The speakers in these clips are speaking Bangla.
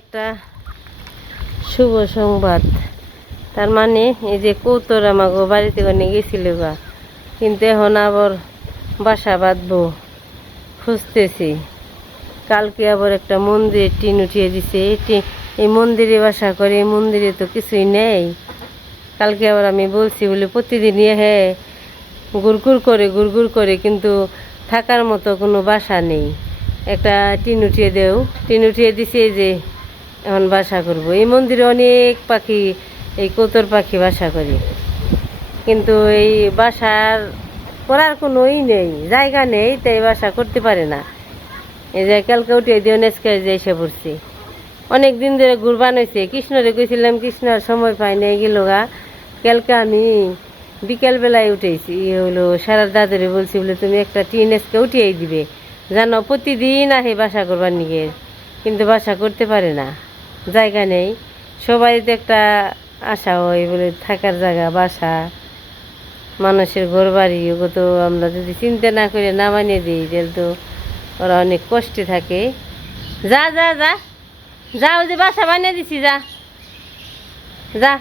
একটা শুভ সংবাদ, তার মানে এই যে কৌতর আমাকে বাড়িতে নিয়ে গেছিল গা, কিন্তু এখন আবার বাসা বাঁধবো খুঁজতেছি। কালকে আবার একটা মন্দিরে টিন উঠিয়ে দিছে, এই মন্দিরে বাসা করে, এই মন্দিরে তো কিছুই নেই। কালকে আবার আমি বলছি বলে প্রতিদিনই হ্যাঁ গুড়গুড় করে, কিন্তু থাকার মতো কোনো বাসা নেই। একটা টিন উঠিয়ে দেও, টিন উঠিয়ে দিছে যে এখন বাসা করব। এই মন্দিরে অনেক পাখি, এই কতর পাখি বাসা করে, কিন্তু এই বাসার করার কোনোই নেই, জায়গা নেই, তাই বাসা করতে পারে না। এই যে কালকে উঠিয়ে দিয়ে নেচকে যে এসে পড়ছি। অনেক দিন ধরে ঘুরবান হয়েছে, কৃষ্ণরে কইছিলাম, কৃষ্ণর সময় পাই নাই গেল গা। কালকে আমি বিকেলবেলায় উঠেছি, হলো সারার দাদুরে বলছি বলে তুমি একটা টিন এসকে উঠিয়েই দিবে, জানো প্রতিদিন আহে বাসা করবার নিয়ে, কিন্তু বাসা করতে পারে না, জায়গা নেই। সবাই তো একটা আশা হয় বলে থাকার জায়গা, বাসা, মানুষের ঘর বাড়ি, ওগুলো তো আমরা যদি চিন্তা না করে না বানিয়ে দিই তাহলে তো ওরা অনেক কষ্টে থাকে। যা যা যা যাও, যে বাসা বানিয়ে দিছি, যা যা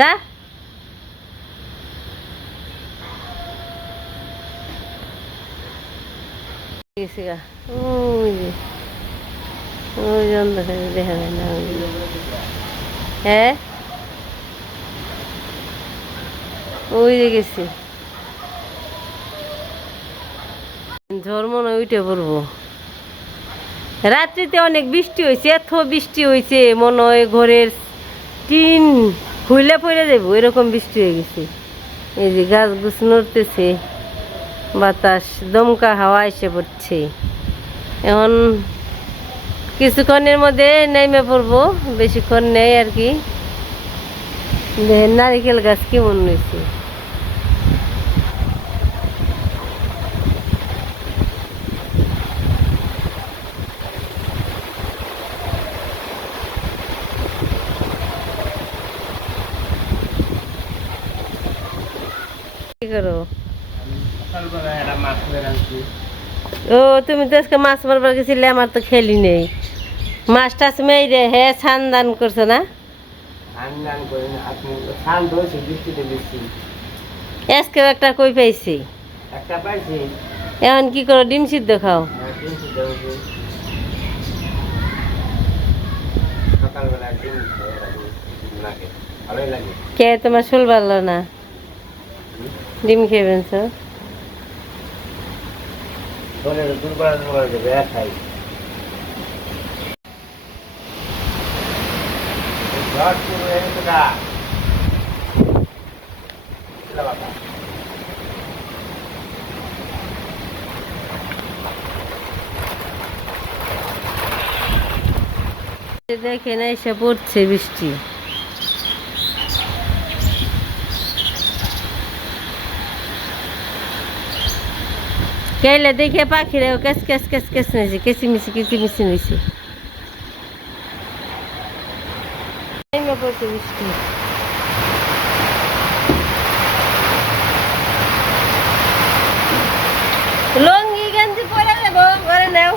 যা। দেখা যায় না, হ্যাঁ ওই যে গেছি, ঝড় মনে হয় উঠে পড়বো। রাত্রিতে অনেক বৃষ্টি হয়েছে, এত বৃষ্টি হয়েছে মনে হয় ঘরের টিন খুইলে পড়ে যাবো, এরকম বৃষ্টি হয়ে গেছে। এই যে গাছ গুছ নড়তেছে, বাতাস, দমকা হাওয়া এসে পড়ছে। এখন কিছুক্ষণের মধ্যে নেমে পড়বো, বেশিক্ষণ নেই আর কি। দেখেন নারিকেল গাছ কেমন হয়েছে। কি করো? ও তুমি তো আজকে মাছ মারবার গেছিলে, আমার তো খেলি নেই। মাছ টাছ মেরে হ্যাঁ ছান দান করছো না? আজকেও একটা কই পাইছি, এখন কি করো? ডিম সিদ্ধ খাও? কে তোমার শোল ভালো না? ডিম খেবেন স্যার? দেখেন এসে পড়ছে বৃষ্টি। কেলে দেখে পাখিরাও ক্যাচ ক্যাচ ক্যাচ ক্যাচ নিয়েছে, কেচিমিচি কিচিমিচি নিয়েছে। পড়ছে বৃষ্টি। লঙ্গি গেঞ্জি পরে যাবো, ঘরে নেও,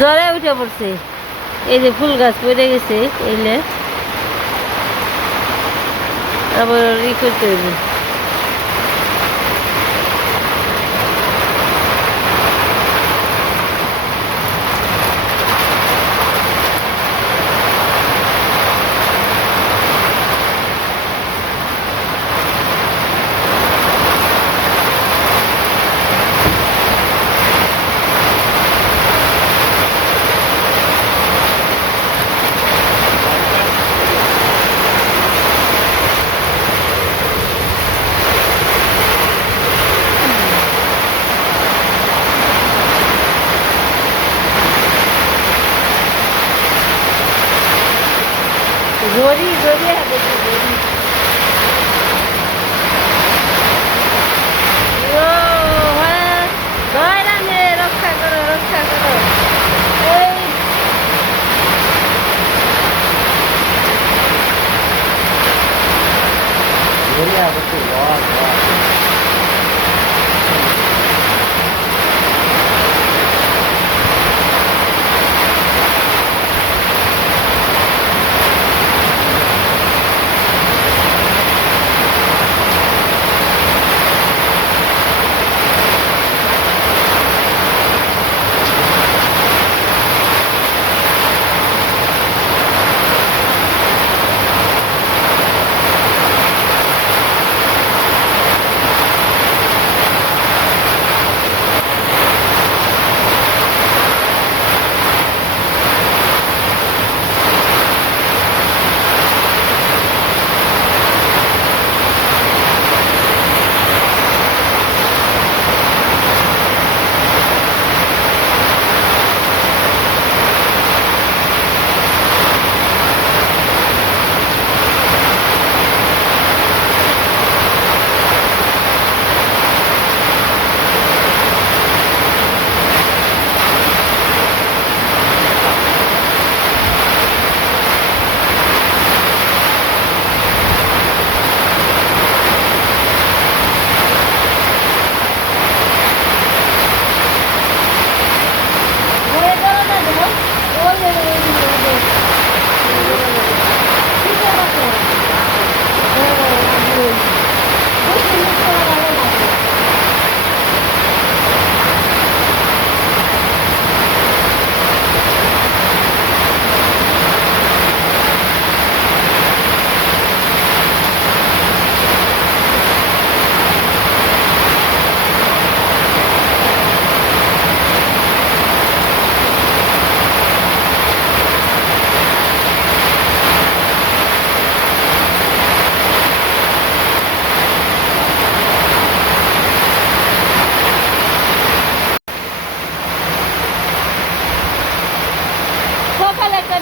জ্বরে উঠে পড়ছে। এই যে ফুল গাছ পড়ে গেছে, এইলে আবার ই করতে হবে। জরি জরি হবে, জরি। ও হ্যাঁ, দয়রানে রক্ষা করো, রক্ষা করো। এই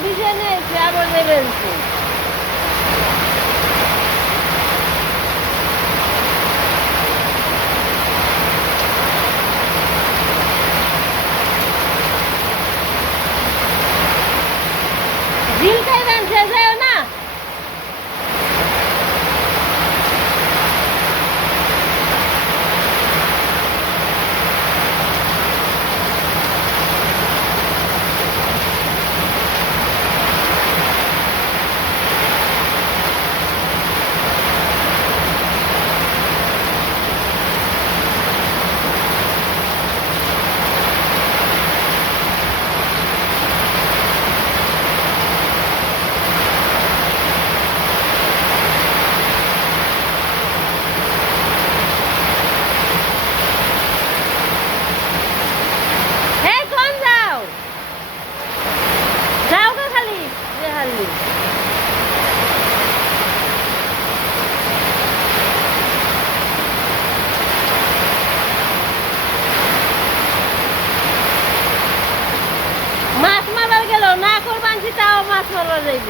ভিজে নিয়েছে আবার নেবেনছি। ঝিলকাই রাঁধছে যায় না। হ্যাঁ কোন যাও যাও গা খালি যে হালি। মাছ মারবার গেল না করবানছি তাও মাছ মারবার যাইব।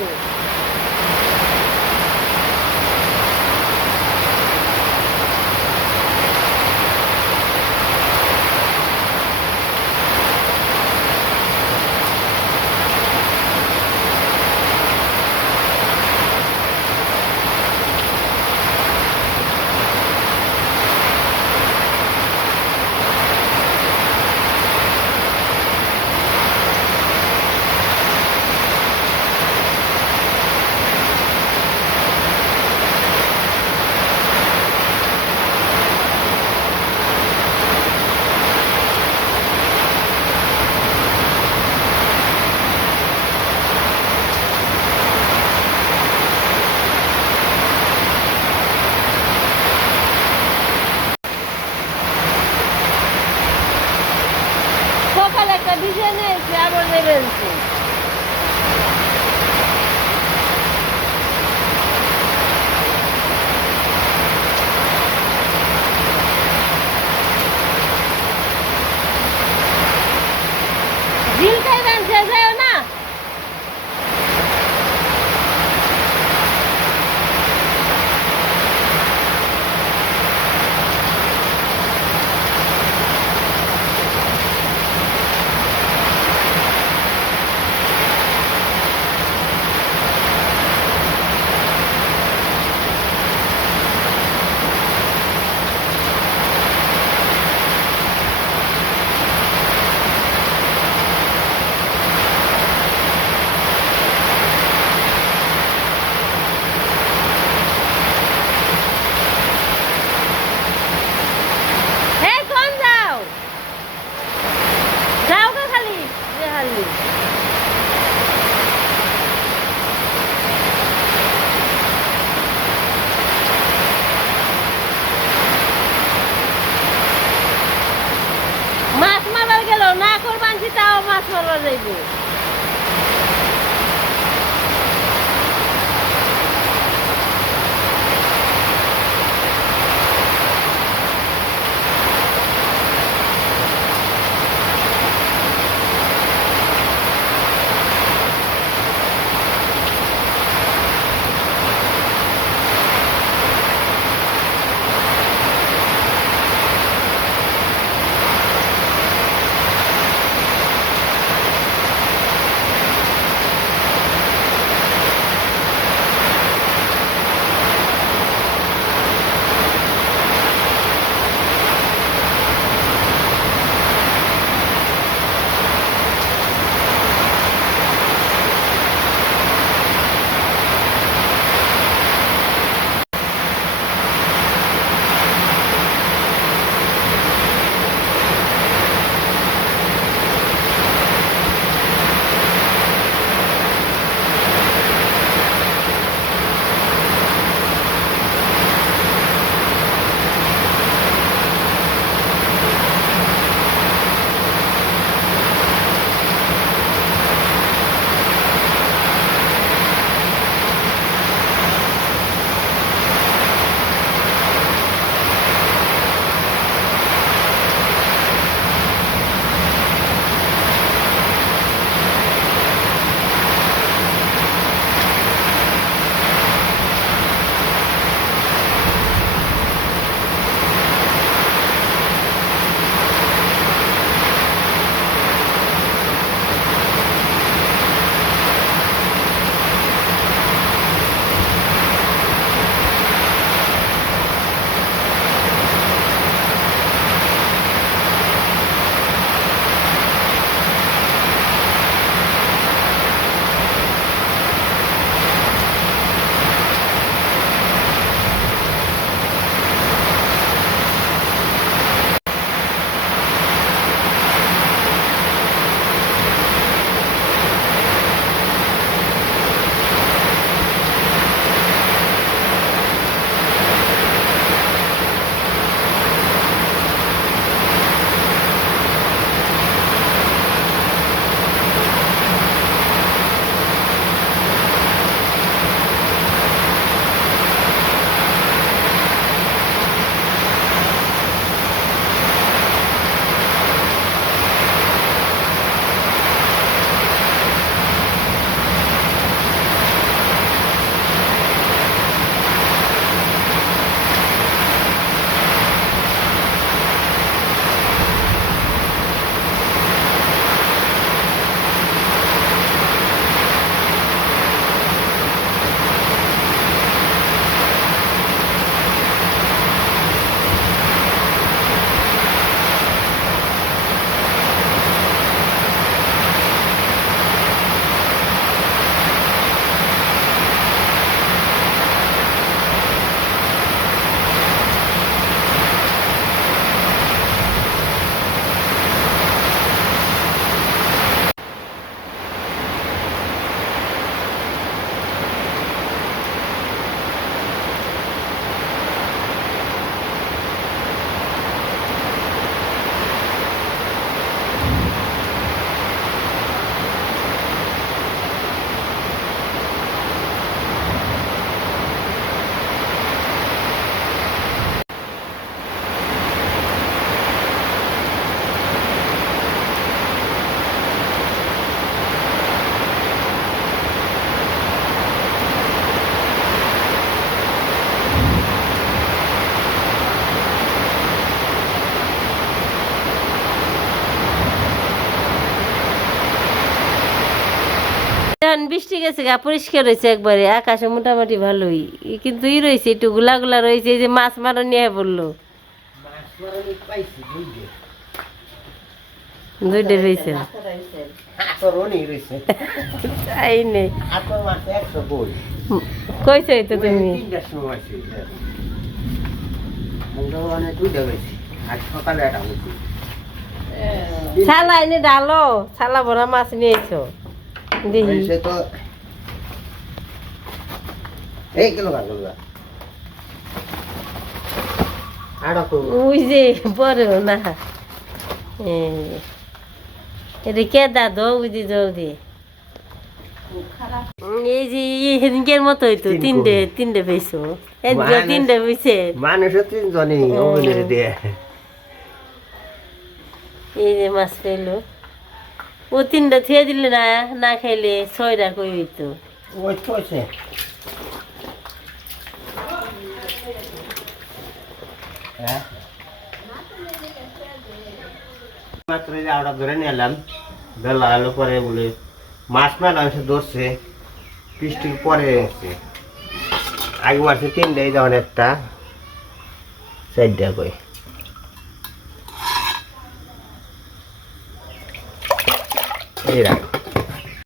যখন বৃষ্টি গেছে গা পরিষ্কার হয়েছে একবারে আকাশে মোটামুটি ভালোই কিন্তু ই রয়েছে একটু গুলা গুলা রয়েছে এই যে মাছ মারো নিয়ে বললো দুইটা রয়েছে তাই নেই কইছো তো তুমি ছালা এনে ডালো ছালা ভরা মাছ নিয়েছো দেখি ওই যে বড় না এটা কে দাদো বুঝি জলদি এই যে হেদিনকের মতো হইতো তিনটে পেয়েছো তিনটে পেয়েছে মানুষের তিনজনই দিয়ে এই যে মাছ পেলো ও তিনটা থুয়ে দিলে না না খাইলে 6টা কই হইতো ওই তো আছে মাত্র আওড়া ধরে নিলাম বেলা আলো পরে বলে মাছ মেলা এসে ধরছে বৃষ্টির পরে এসছে আগে মারছে 3টাই যখন একটা 4টা কই এই রাখ